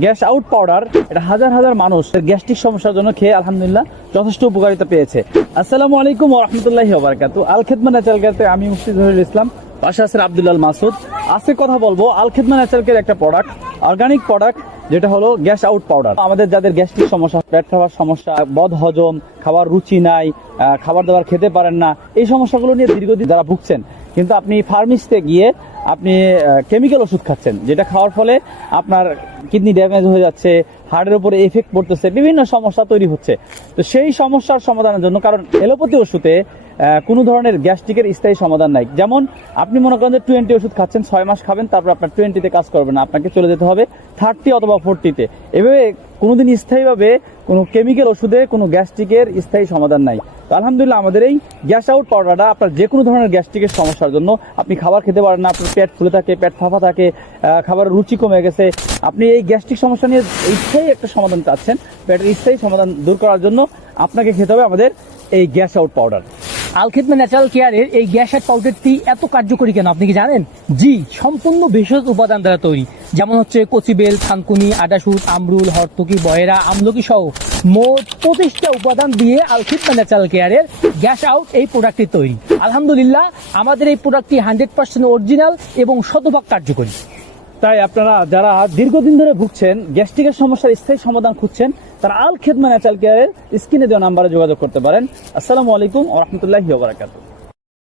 Gas out powder, এটা হাজার হাজার মানুষ গ্যাস্ট্রিক সমস্যার জন্য খেয়ে আলহামদুলিল্লাহ যথেষ্ট উপকারিতা পেয়েছে। আসসালামু আলাইকুম ওয়া রাহমাতুল্লাহি ওয়া বারাকাতুহু। আল খেদমা ন্যাচারাল কেয়ারে আমি মুফতি জহিরুল ইসলাম, পাশে আছেন আব্দুল্লাহ মাসুদ। আজকে কথা বলবো আল খেদমা ন্যাচারাল কেয়ার একটা প্রোডাক্ট, অর্গানিক প্রোডাক্ট, যেটা হলো গ্যাস আউট পাউডার। আমাদের যাদের গ্যাস্ট্রিক সমস্যা, পেট খাওয়ার সমস্যা, বদ হজম, খাবার রুচি নাই, খাবার দাবার খেতে পারেন না, এই সমস্যাগুলো নিয়ে দীর্ঘদিন যারা ভুগছেন, কিন্তু আপনি ফার্মেসিতে গিয়ে আপনি কেমিক্যাল ওষুধ খাচ্ছেন, যেটা খাওয়ার ফলে আপনার কিডনি ড্যামেজ হয়ে যাচ্ছে, হার্টের উপরে এফেক্ট পড়তেছে, বিভিন্ন সমস্যা তৈরি হচ্ছে। তো সেই সমস্যার সমাধানের জন্য, কারণ এলোপ্যাথি ওষুধে কোনো ধরনের গ্যাস্ট্রিকের স্থায়ী সমাধান নাই। যেমন আপনি মনে করেন যে 20 ওষুধ খাচ্ছেন, 6 মাস খাবেন, তারপর আপনার 20-তে কাজ করবে না, আপনাকে চলে যেতে হবে 30 অথবা 40-তে। এভাবে কোনোদিন স্থায়ীভাবে কোনো কেমিক্যাল ওষুধে কোনো গ্যাস্ট্রিকের স্থায়ী সমাধান নাই। তো আলহামদুলিল্লাহ আমাদের এই গ্যাস আউট পাউডারটা আপনার যে কোনো ধরনের গ্যাস্ট্রিকের সমস্যার জন্য, আপনি খাবার খেতে পারেন না, আপনার পেট ফুলে থাকে, পেট ফাঁপা থাকে, খাবারের রুচি কমে গেছে, আপনি এই গ্যাস্ট্রিক সমস্যা নিয়ে স্থায়ী একটা সমাধান চাচ্ছেন, পেটের স্থায়ী সমাধান দূর করার জন্য আপনাকে খেতে হবে আমাদের এই গ্যাস আউট পাউডার। আল খেদমা ন্যাচারাল কেয়ারের এই গ্যাস আউট পাউডারটি এত কার্যকরী কেন আপনি কি জানেন? জি, সম্পূর্ণ ভেষজ উপাদান দ্বারা তৈরি, যেমন হচ্ছে কচিবেল, থানকুনি, আদাসুদ, আমরুল, হরতকি, বয়রা, আমলকি সহ মোট 25টা উপাদান দিয়ে আল খেদমা ন্যাচারাল কেয়ারের গ্যাস আউট এই প্রোডাক্টটি তৈরি। আলহামদুলিল্লাহ আমাদের এই প্রোডাক্টটি 100% অরিজিনাল এবং শতভাগ কার্যকরী। তাই আপনারা যারা দীর্ঘদিন ধরে ভুগছেন, গ্যাস্ট্রিকের সমস্যার স্থায়ী সমাধান খুঁজছেন, তারা আল খেদমা ন্যাচারাল কেয়ারের স্ক্রিনে দেওয়া নাম্বারে যোগাযোগ করতে পারেন। আসসালামু আলাইকুম ওয়া রাহমাতুল্লাহি ওয়া বারাকাতুহু।